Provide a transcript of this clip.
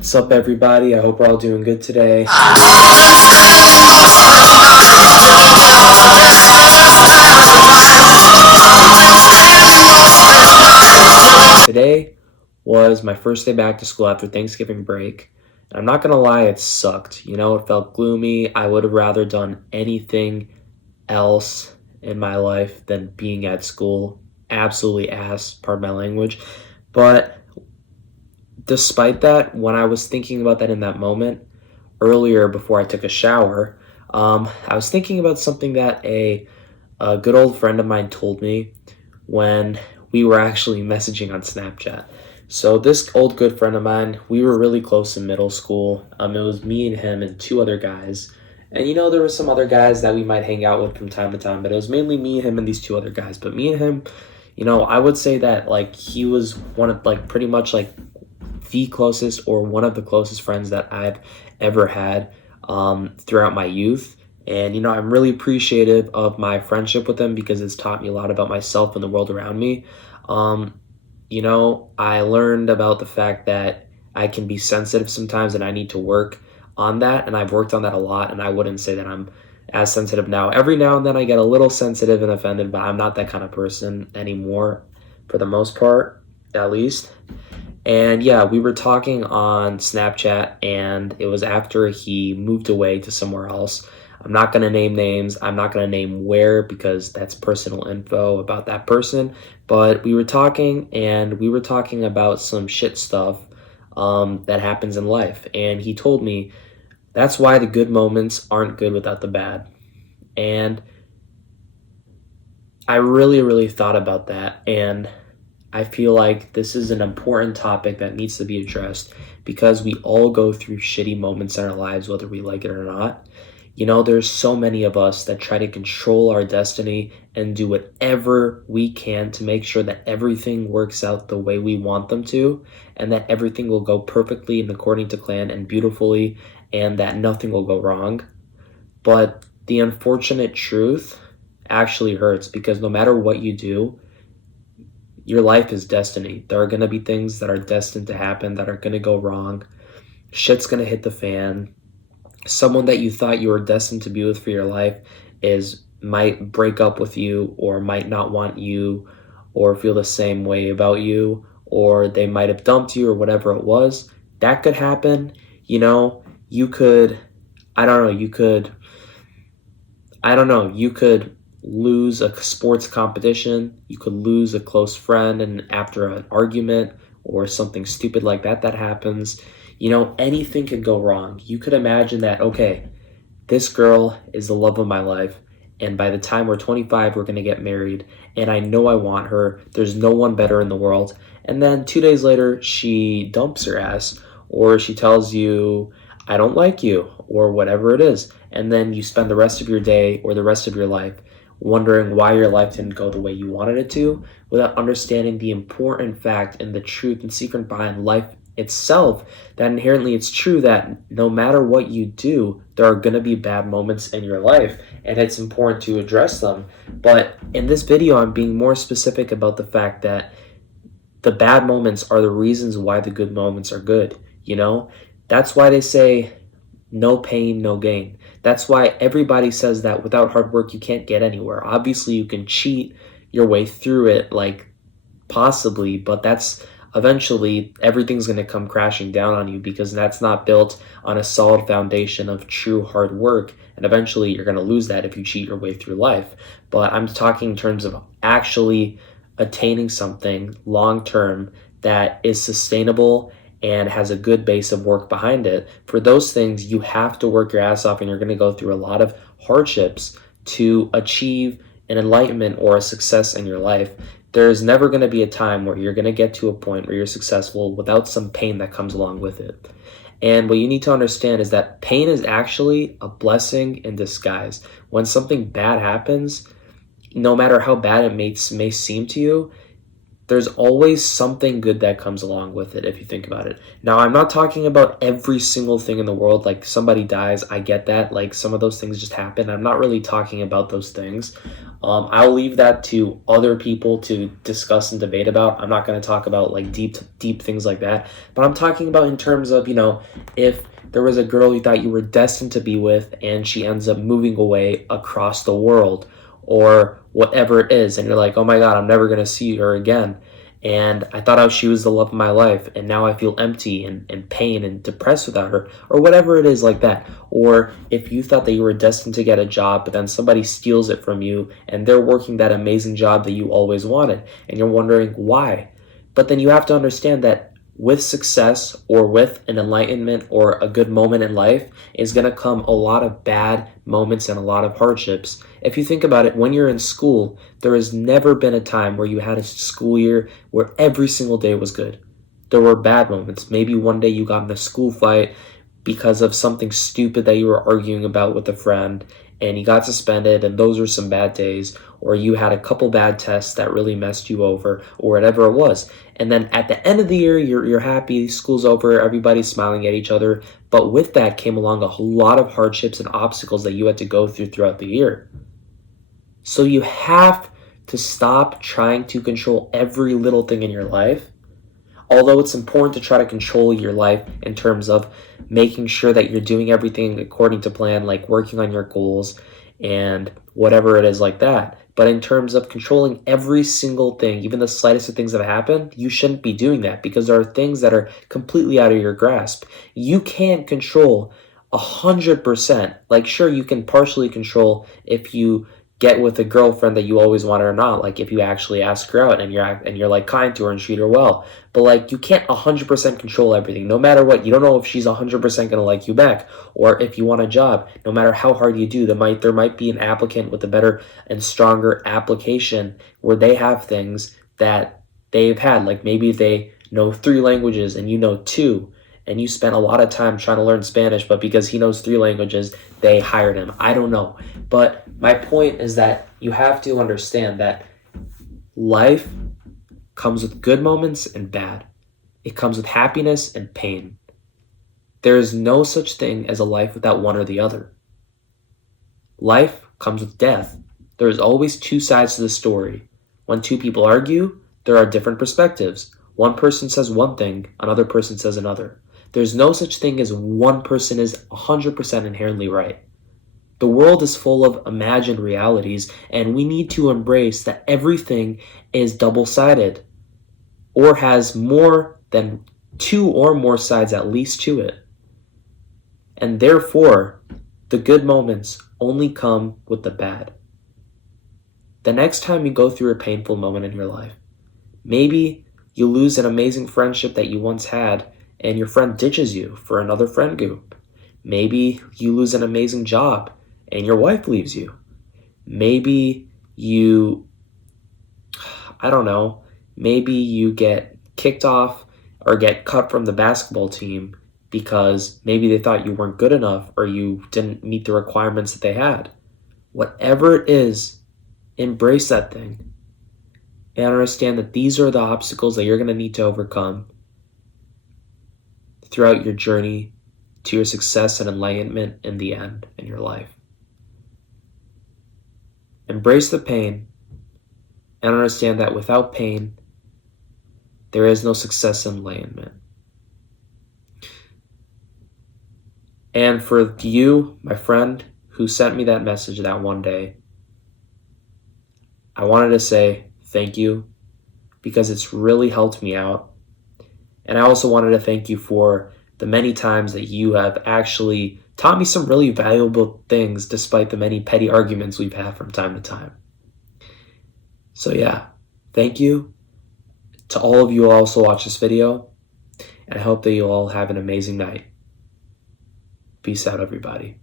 What's up, everybody? I hope we're all doing good today. Today was my first day back to school after Thanksgiving break. And I'm not gonna lie, it sucked. It felt gloomy. I would have rather done anything else in my life than being at school. Absolutely ass, pardon my language. But despite that, when I was thinking about that in that moment, earlier before I took a shower, I was thinking about something that a good old friend of mine told me when we were actually messaging on Snapchat. So this old good friend of mine, we were really close in middle school. It was me and him and two other guys. And there were some other guys that we might hang out with from time to time, but it was mainly me, him, and these two other guys. But me and him, I would say that like he was one of like pretty much like the closest or one of the closest friends that I've ever had throughout my youth. And, I'm really appreciative of my friendship with him because it's taught me a lot about myself and the world around me. Um, I learned about the fact that I can be sensitive sometimes and I need to work on that. And I've worked on that a lot. And I wouldn't say that I'm as sensitive now. Every now and then I get a little sensitive and offended, but I'm not that kind of person anymore for the most part, at least. And yeah, we were talking on Snapchat, and it was after he moved away to somewhere else. I'm not going to name names. I'm not going to name where because that's personal info about that person. But we were talking, and we were talking about some shit stuff that happens in life. And he told me that's why the good moments aren't good without the bad. And I really, really thought about that. And I feel like this is an important topic that needs to be addressed because we all go through shitty moments in our lives, whether we like it or not. There's so many of us that try to control our destiny and do whatever we can to make sure that everything works out the way we want them to and that everything will go perfectly and according to plan and beautifully and that nothing will go wrong. But the unfortunate truth actually hurts because no matter what you do, your life is destiny. There are going to be things that are destined to happen that are going to go wrong. Shit's going to hit the fan. Someone that you thought you were destined to be with for your life is might break up with you or might not want you or feel the same way about you or they might have dumped you or whatever it was. That could happen. You could you could lose a sports competition, you could lose a close friend and after an argument or something stupid like that happens, anything could go wrong. You could imagine that, okay, this girl is the love of my life and by the time we're 25 we're going to get married and I know I want her. There's no one better in the world. And then 2 days later she dumps her ass or she tells you I don't like you or whatever it is. And then you spend the rest of your day or the rest of your life wondering why your life didn't go the way you wanted it to, without understanding the important fact and the truth and secret behind life itself, that inherently it's true that no matter what you do, there are going to be bad moments in your life, and it's important to address them. But in this video, I'm being more specific about the fact that the bad moments are the reasons why the good moments are good. That's why they say no pain, no gain. That's why everybody says that without hard work, you can't get anywhere. Obviously, you can cheat your way through it, like possibly, but that's eventually everything's going to come crashing down on you because that's not built on a solid foundation of true hard work. And eventually, you're going to lose that if you cheat your way through life. But I'm talking in terms of actually attaining something long term that is sustainable and has a good base of work behind it. For those things, you have to work your ass off and you're going to go through a lot of hardships to achieve an enlightenment or a success in your life. There's never going to be a time where you're going to get to a point where you're successful without some pain that comes along with it. And what you need to understand is that pain is actually a blessing in disguise. When something bad happens, no matter how bad it may seem to you, there's always something good that comes along with it if you think about it. Now, I'm not talking about every single thing in the world, like somebody dies, I get that, like some of those things just happen. I'm not really talking about those things. I'll leave that to other people to discuss and debate about. I'm not going to talk about like deep things like that, but I'm talking about in terms of, if there was a girl you thought you were destined to be with and she ends up moving away across the world or whatever it is, and you're like, oh my God, I'm never going to see her again. And I thought she was the love of my life, and now I feel empty and pain and depressed without her, or whatever it is like that. Or if you thought that you were destined to get a job, but then somebody steals it from you, and they're working that amazing job that you always wanted, and you're wondering why. But then you have to understand that with success or with an enlightenment or a good moment in life is going to come a lot of bad moments and a lot of hardships. If you think about it, when you're in school, there has never been a time where you had a school year where every single day was good. There were bad moments. Maybe one day you got in a school fight because of something stupid that you were arguing about with a friend and you got suspended, and those were some bad days, or you had a couple bad tests that really messed you over, or whatever it was. And then at the end of the year, you're happy, school's over, everybody's smiling at each other. But with that came along a whole lot of hardships and obstacles that you had to go through throughout the year. So you have to stop trying to control every little thing in your life. Although it's important to try to control your life in terms of making sure that you're doing everything according to plan, like working on your goals and whatever it is like that. But in terms of controlling every single thing, even the slightest of things that happen, you shouldn't be doing that because there are things that are completely out of your grasp. You can't control 100%. Like, sure, you can partially control if you get with a girlfriend that you always wanted or not, like if you actually ask her out and you're like kind to her and treat her well. But like, you can't 100% control everything. No matter what, you don't know if she's 100% going to like you back, or if you want a job, no matter how hard you do, there might be an applicant with a better and stronger application where they have things that they've had. Like maybe they know 3 languages and you know 2, and you spent a lot of time trying to learn Spanish, but because he knows 3 languages, they hired him. I don't know. But my point is that you have to understand that life comes with good moments and bad. It comes with happiness and pain. There is no such thing as a life without one or the other. Life comes with death. There is always 2 sides to the story. When 2 people argue, there are different perspectives. One person says one thing, another person says another. There's no such thing as one person is 100% inherently right. The world is full of imagined realities, and we need to embrace that everything is double-sided or has more than 2 or more sides at least to it. And therefore, the good moments only come with the bad. The next time you go through a painful moment in your life, maybe you lose an amazing friendship that you once had and your friend ditches you for another friend group. Maybe you lose an amazing job and your wife leaves you. Maybe maybe you get kicked off or get cut from the basketball team because maybe they thought you weren't good enough or you didn't meet the requirements that they had. Whatever it is, embrace that thing and understand that these are the obstacles that you're going to need to overcome throughout your journey to your success and enlightenment in the end in your life. Embrace the pain and understand that without pain, there is no success and enlightenment. And for you, my friend, who sent me that message that one day, I wanted to say thank you because it's really helped me out. And I also wanted to thank you for the many times that you have actually taught me some really valuable things despite the many petty arguments we've had from time to time. So yeah, thank you to all of you who also watch this video, and I hope that you all have an amazing night. Peace out, everybody.